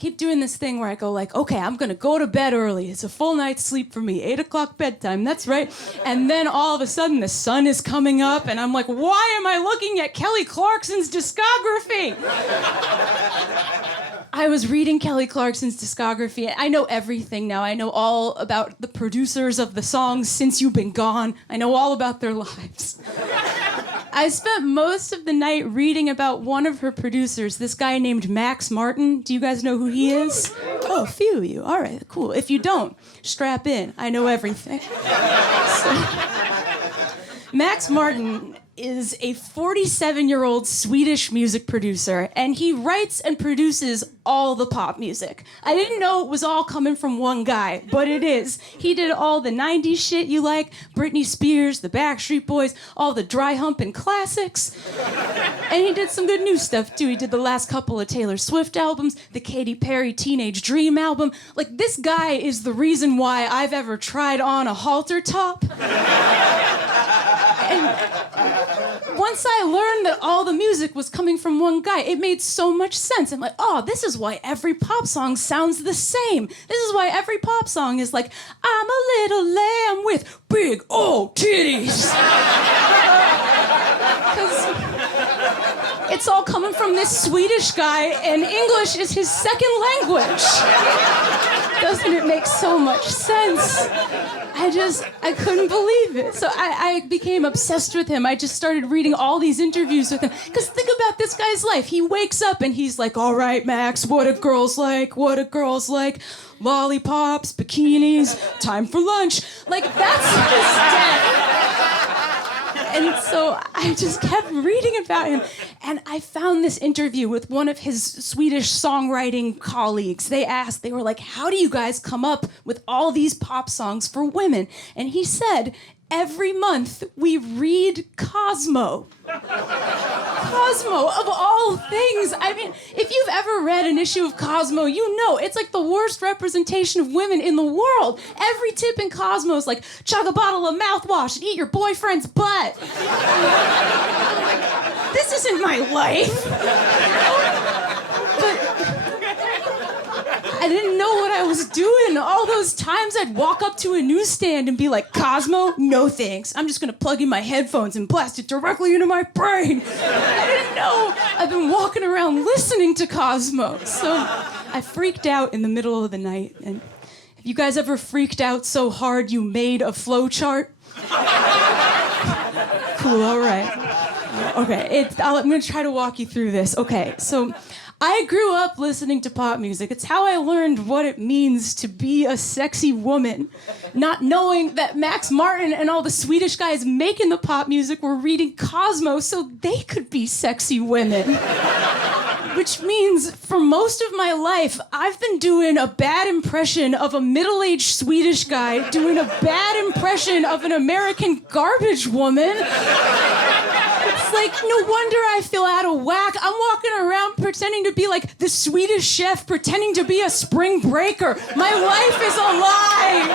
keep doing this thing where I go like, okay, I'm gonna go to bed early. It's a full night's sleep for me. 8 o'clock bedtime, that's right. And then all of a sudden the sun is coming up and I'm like, why am I looking at Kelly Clarkson's discography? I was reading Kelly Clarkson's discography. I know everything now. I know all about the producers of the songs Since You've Been Gone. I know all about their lives. I spent most of the night reading about one of her producers, this guy named Max Martin. Do you guys know who he is? Oh, a few of you. All right, cool. If you don't, strap in. I know everything. Max Martin is a 47-year-old Swedish music producer, and he writes and produces all the pop music. I didn't know it was all coming from one guy, but it is. He did all the 90s shit you like, Britney Spears, the Backstreet Boys, all the dry humping classics. And he did some good new stuff, too. He did the last couple of Taylor Swift albums, the Katy Perry Teenage Dream album. Like, this guy is the reason why I've ever tried on a halter top. And once I learned that all the music was coming from one guy, it made so much sense. I'm like, oh, this is why every pop song sounds the same. This is why every pop song is like, I'm a little lamb with big old titties. Because it's all coming from this Swedish guy, and English is his second language. Doesn't it make so much sense? I couldn't believe it. So I became obsessed with him. I just started reading all these interviews with him. Because think about this guy's life. He wakes up and he's like, all right, Max, what do girls like? What do girls like? Lollipops, bikinis, time for lunch. Like, that's his day. And so I just kept reading about him. And I found this interview with one of his Swedish songwriting colleagues. They were like, how do you guys come up with all these pop songs for women? And he said, every month we read Cosmo. Cosmo, of all things. I mean, if you've ever read an issue of Cosmo, you know it's like the worst representation of women in the world. Every tip in Cosmo is like, chug a bottle of mouthwash and eat your boyfriend's butt. This isn't my life. I didn't know what I was doing. All those times I'd walk up to a newsstand and be like, Cosmo, no thanks. I'm just gonna plug in my headphones and blast it directly into my brain. I didn't know. I've been walking around listening to Cosmo. So I freaked out in the middle of the night. And have you guys ever freaked out so hard you made a flow chart? Cool, all right. Okay, I'm gonna try to walk you through this. Okay, so I grew up listening to pop music. It's how I learned what it means to be a sexy woman. Not knowing that Max Martin and all the Swedish guys making the pop music were reading Cosmo so they could be sexy women. Which means for most of my life, I've been doing a bad impression of a middle-aged Swedish guy doing a bad impression of an American garbage woman. It's like, no wonder I feel out of whack. I'm walking around pretending to be like the Swedish chef, pretending to be a spring breaker. My life is a lie.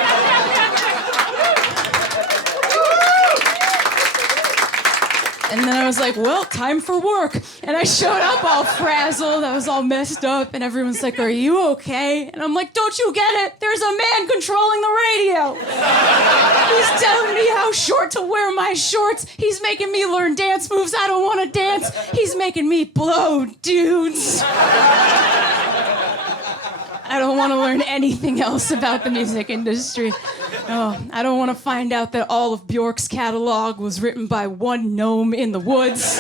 And then I was like, well, time for work. And I showed up all frazzled. I was all messed up. And everyone's like, are you okay? And I'm like, don't you get it? There's a man controlling the radio. He's telling me how short to wear my shorts. He's making me learn dance moves I don't want to dance. He's making me blow dudes. I don't want to learn anything else about the music industry. Oh, I don't want to find out that all of Bjork's catalog was written by one gnome in the woods.